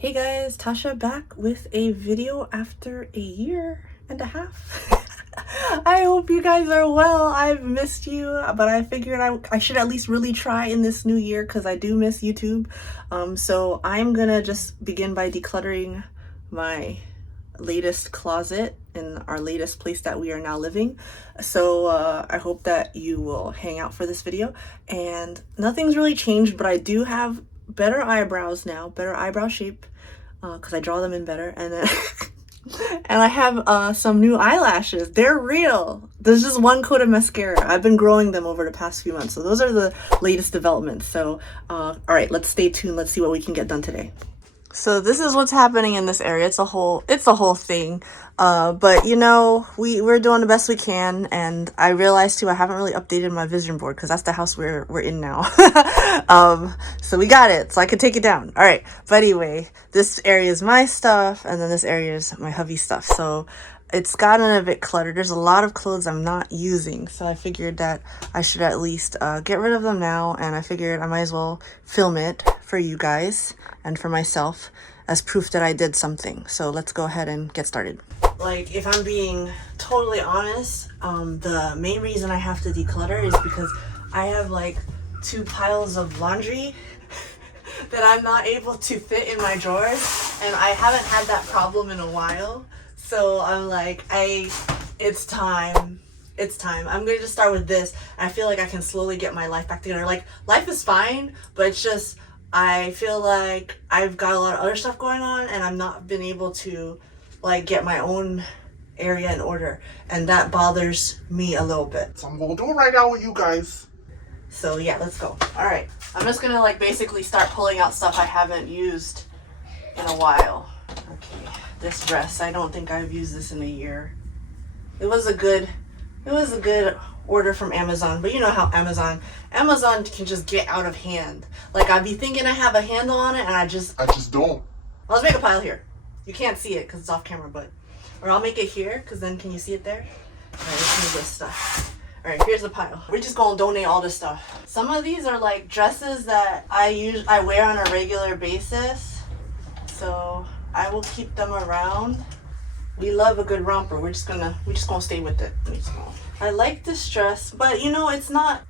Hey guys, Tasha back with a video after a year and a half. I hope you guys are well. I've missed you, but I figured I should at least really try in this new year because I do miss YouTube. So I'm gonna just begin by decluttering my latest closet in our latest place that we are now living. So I hope that you will hang out for this video. And nothing's really changed, but I do have better eyebrows now, better eyebrow shape, because I draw them in better. And then and I have some new eyelashes. They're real. There's just one coat of mascara. I've been growing them over the past few months. So those are the latest developments. So all right, let's stay tuned. Let's see what we can get done today. So this is what's happening in this area. It's a whole thing. But you know, we're doing the best we can, and I realized too I haven't really updated my vision board because that's the house we're in now. So we got it, so I could take it down. All right. But anyway, this area is my stuff, and then this area is my hubby stuff. So it's gotten a bit cluttered. There's a lot of clothes I'm not using, so I figured that I should at least get rid of them now, and I figured I might as well film it for you guys and for myself as proof that I did something. So let's go ahead and get started. Like, if I'm being totally honest, the main reason I have to declutter is because I have like 2 piles of laundry that I'm not able to fit in my drawers, and I haven't had that problem in a while. So I'm like, it's time. I'm gonna just start with this. I feel like I can slowly get my life back together. Like, life is fine, but it's just, I feel like I've got a lot of other stuff going on, and I've not been able to like get my own area in order, and that bothers me a little bit. So I'm gonna do it right now with you guys. So yeah, let's go. All right, I'm just gonna like basically start pulling out stuff I haven't used in a while. Okay, this dress, I don't think I've used this in a year. It was a good order from Amazon, but you know how Amazon can just get out of hand. Like, I'd be thinking I have a handle on it, and I just don't. Let's make a pile here. You can't see it because it's off camera, but, or I'll make it here, because then can you see it there? All right, let's move this stuff. All right, here's the pile. We're just gonna donate all this stuff. Some of these are like dresses that I wear on a regular basis, so I will keep them around. We love a good romper. We're just gonna stay with it. I like this dress, but you know, it's not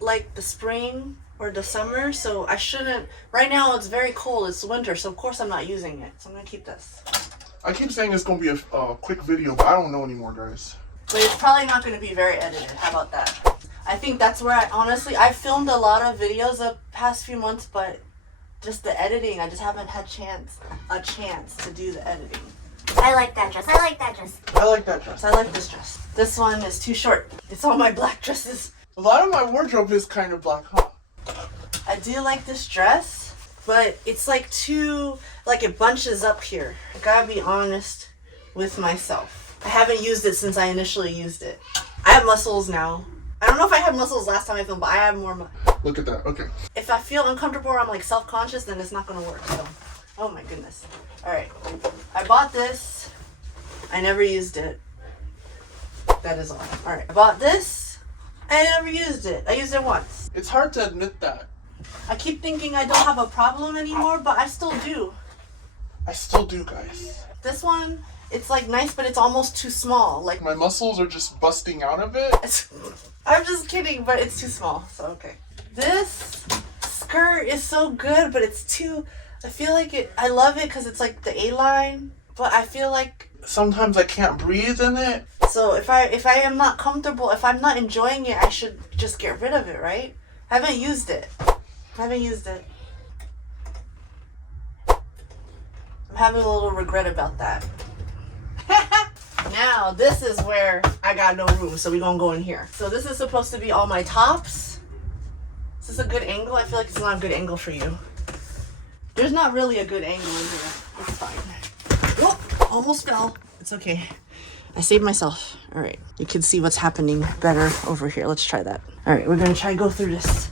like the spring or the summer, so I shouldn't. Right now it's very cold. It's winter, so of course I'm not using it. So I'm gonna keep this. I keep saying it's gonna be a quick video, but I don't know anymore, guys. But it's probably not gonna be very edited. How about that? I think that's where I filmed a lot of videos the past few months, but just the editing, I just haven't had a chance to do the editing. I like that dress. I like that dress. I like that dress. I like this dress. This one is too short. It's all my black dresses. A lot of my wardrobe is kind of black, huh? I do like this dress, but it's like it bunches up here. I gotta be honest with myself. I haven't used it since I initially used it. I have muscles now. I don't know if I had muscles last time I filmed, but I have more. Look at that. Okay. If I feel uncomfortable or I'm like self-conscious, then it's not gonna work. So, oh my goodness. All right, I bought this. I never used it. That is all. All right, I bought this. I never used it. I used it once. It's hard to admit that. I keep thinking I don't have a problem anymore, but I still do. I still do, guys. This one, it's like nice, but it's almost too small. Like, My muscles are just busting out of it. I'm just kidding, but it's too small, so okay. This skirt is so good, but it's too, I feel like I love it because it's like the A-line, but I feel like Sometimes I can't breathe in it. so if I am not comfortable, if I'm not enjoying it, I should just get rid of it, right? I haven't used it. I'm having a little regret about that. Now, this is where I got no room, so we're gonna go in here. So this is supposed to be all my tops. Is this a good angle? I feel like it's not a good angle for you. There's not really a good angle in here. It's fine. Oh, almost fell. It's okay. I saved myself. All right, you can see what's happening better over here. Let's try that. All right, we're gonna try to go through this.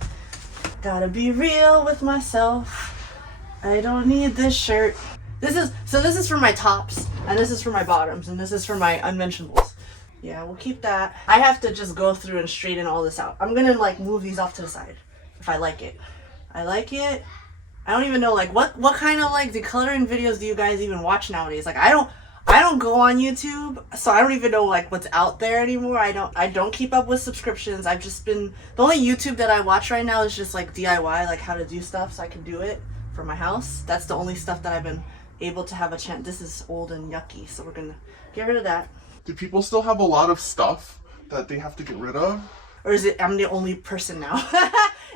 Gotta be real with myself. I don't need this shirt. This is for my tops, and this is for my bottoms, and this is for my unmentionables. Yeah, we'll keep that. I have to just go through and straighten all this out. I'm gonna like move these off to the side if I like it. I like it. I don't even know like what kind of like decluttering videos do you guys even watch nowadays? Like I don't go on YouTube, so I don't even know like what's out there anymore. I don't keep up with subscriptions. I've just been, the only YouTube that I watch right now is just like DIY, like how to do stuff so I can do it for my house. That's the only stuff that I've been able to have a chance. This is old and yucky, so we're gonna get rid of that. Do people still have a lot of stuff that they have to get rid of? Or is it I'm the only person now?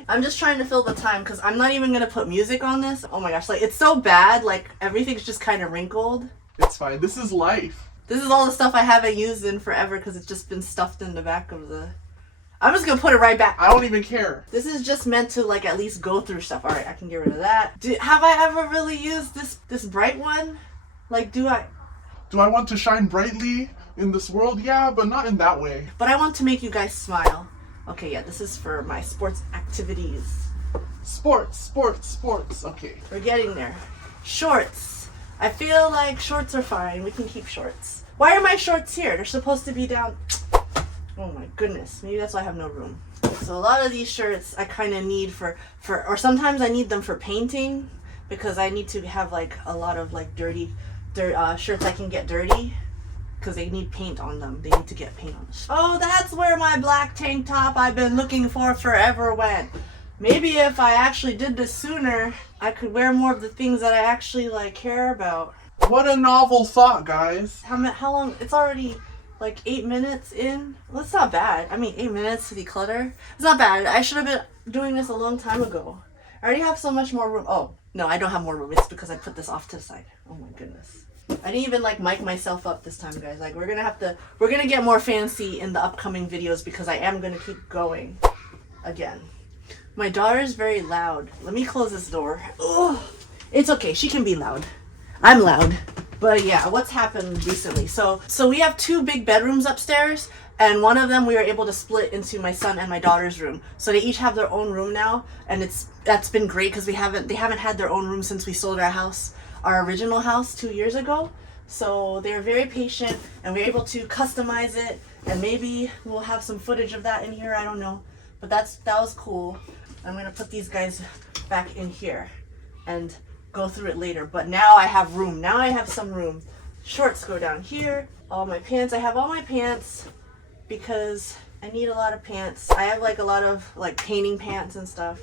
I'm just trying to fill the time because I'm not even gonna put music on this. Oh my gosh, like it's so bad, like everything's just kind of wrinkled. It's fine. This is life. This is all the stuff I haven't used in forever because it's just been stuffed in the back of the... I'm just gonna put it right back. I don't even care. This is just meant to like at least go through stuff. Alright, I can get rid of that. Have I ever really used this bright one? Like do I want to shine brightly in this world? Yeah, but not in that way. But I want to make you guys smile. Okay, yeah, this is for my sports activities. Sports. Okay. We're getting there. Shorts. I feel like shorts are fine. We can keep shorts. Why are my shorts here? They're supposed to be down. Oh my goodness. Maybe that's why I have no room. So a lot of these shirts I kind of need for or sometimes I need them for painting because I need to have like a lot of like dirty shirts I can get dirty because they need paint on them. They need to get paint on them. Oh, that's where my black tank top I've been looking for forever went. Maybe if I actually did this sooner, I could wear more of the things that I actually like care about. What a novel thought, guys. How long? It's already like 8 minutes in. Well, it's not bad. I mean, 8 minutes to declutter. It's not bad. I should have been doing this a long time ago. I already have so much more room. Oh, no, I don't have more room. It's because I put this off to the side. Oh my goodness. I didn't even like mic myself up this time, guys. Like we're gonna get more fancy in the upcoming videos because I am gonna keep going again. My daughter's very loud. Let me close this door. Ugh. It's okay. She can be loud. I'm loud. But yeah, what's happened recently? So we have 2 big bedrooms upstairs, and one of them we were able to split into my son and my daughter's room. So they each have their own room now, and that's been great because they haven't had their own room since we sold our original house 2 years ago. So they're very patient, and we're able to customize it, and maybe we'll have some footage of that in here. I don't know, but that was cool. I'm gonna put these guys back in here and go through it later. But now I have room. Now I have some room. Shorts go down here. All my pants. I have all my pants because I need a lot of pants. I have like a lot of like painting pants and stuff.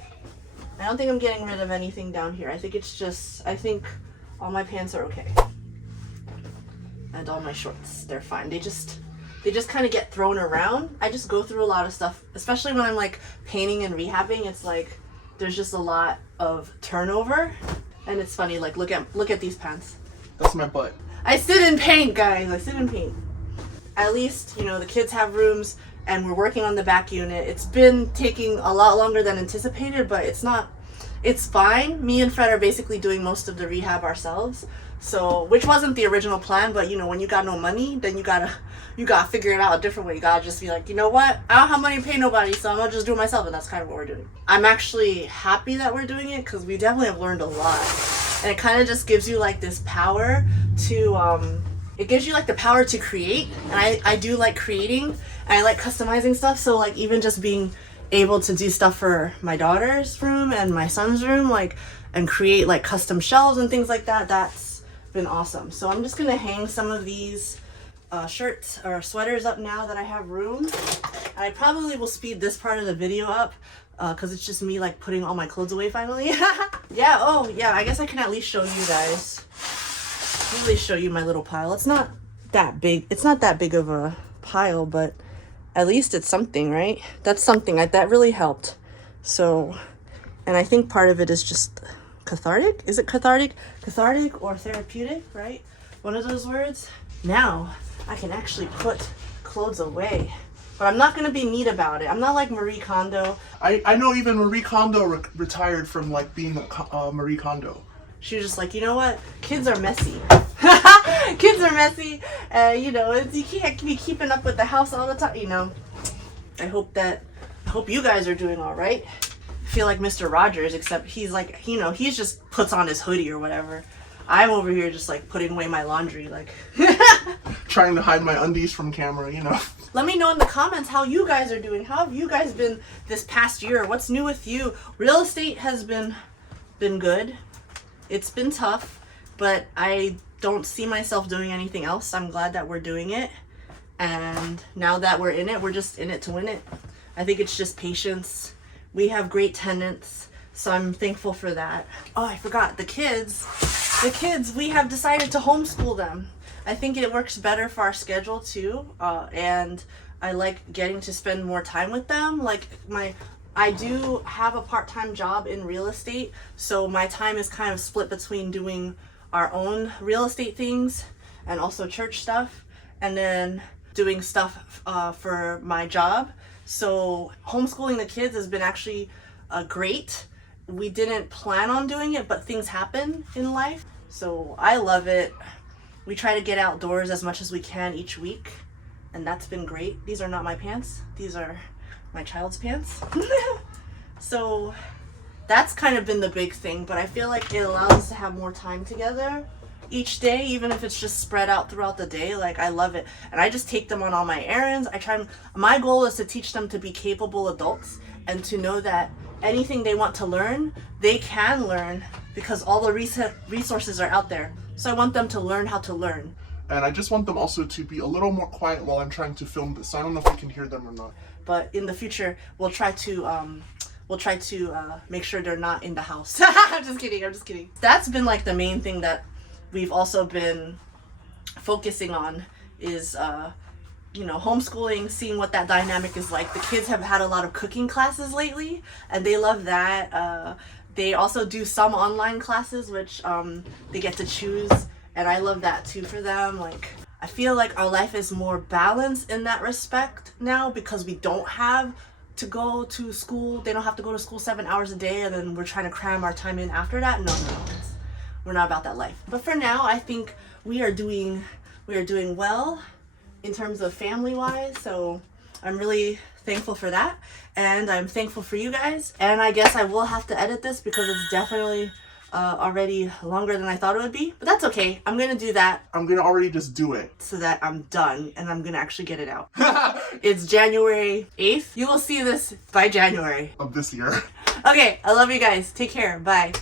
I don't think I'm getting rid of anything down here. I think all my pants are okay. And all my shorts, they're fine. They just kind of get thrown around. I just go through a lot of stuff, especially when I'm like painting and rehabbing. It's like there's just a lot of turnover, and it's funny. Like look at these pants. That's my butt. I sit in paint, guys. I sit in paint. At least the kids have rooms, and we're working on the back unit. It's been taking a lot longer than anticipated, but it's fine. Me and Fred are basically doing most of the rehab ourselves. So, which wasn't the original plan, but when you got no money, then you gotta figure it out a different way. You gotta just be like, you know what? I don't have money to pay nobody, so I'm gonna just do it myself, and that's kind of what we're doing. I'm actually happy that we're doing it because we definitely have learned a lot, and it kind of just gives you like this power to it gives you like the power to create, and I do like creating, and I like customizing stuff. So like even just being able to do stuff for my daughter's room and my son's room, like, and create like custom shelves and things like that, that's been awesome. So I'm just gonna hang some of these shirts or sweaters up now that I have room. I probably will speed this part of the video up because it's just me like putting all my clothes away finally. Yeah, oh yeah, I guess I can at least show you guys. Really show you my little pile. It's not that big. It's not that big of a pile, but at least it's something, right? That's something. That really helped. So, and I think part of it is just cathartic. Is it cathartic? Cathartic or therapeutic, right? One of those words. Now I can actually put clothes away, but I'm not going to be neat about it. I'm not like Marie Kondo. I know even Marie Kondo retired from like being Marie Kondo. She was just like, you know what? Kids are messy. Kids are messy. You can't be keeping up with the house all the time. I hope you guys are doing all right. I feel like Mr. Rogers, except he's like, he just puts on his hoodie or whatever. I'm over here just like putting away my laundry, like trying to hide my undies from camera, Let me know in the comments how you guys are doing. How have you guys been this past year? What's new with you? Real estate has been good. It's been tough, but I don't see myself doing anything else. I'm glad that we're doing it. And now that we're in it, we're just in it to win it. I think it's just patience. We have great tenants, so I'm thankful for that. Oh, I forgot, the kids, we have decided to homeschool them. I think it works better for our schedule too, and I like getting to spend more time with them. Like I do have a part-time job in real estate, so my time is kind of split between doing our own real estate things and also church stuff, and then doing stuff for my job. So homeschooling the kids has been actually great. We didn't plan on doing it, but things happen in life. So I love it. We try to get outdoors as much as we can each week, and that's been great. These are not my pants. These are my child's pants. So that's kind of been the big thing, but I feel like it allows us to have more time together each day, even if it's just spread out throughout the day. Like, I love it. And I just take them on all my errands. My goal is to teach them to be capable adults and to know that anything they want to learn, they can learn, because all the resources are out there. So I want them to learn how to learn. And I just want them also to be a little more quiet while I'm trying to film this. I don't know if you can hear them or not. But in the future, we'll try to make sure they're not in the house. I'm just kidding. That's been like the main thing that we've also been focusing on is homeschooling, seeing what that dynamic is like. The kids have had a lot of cooking classes lately, and they love that. They also do some online classes, which they get to choose, and I love that too for them. Like, I feel like our life is more balanced in that respect now, because we don't have to go to school. They don't have to go to school 7 hours a day, and then we're trying to cram our time in after that. No. We're not about that life. But for now, I think we are doing well in terms of family-wise. So I'm really thankful for that, and I'm thankful for you guys. And I guess I will have to edit this because it's definitely already longer than I thought it would be. But that's okay. I'm gonna do that. I'm gonna already just do it so that I'm done and I'm gonna actually get it out. It's January 8th. You will see this by January of this year. Okay, I love you guys. Take care. Bye.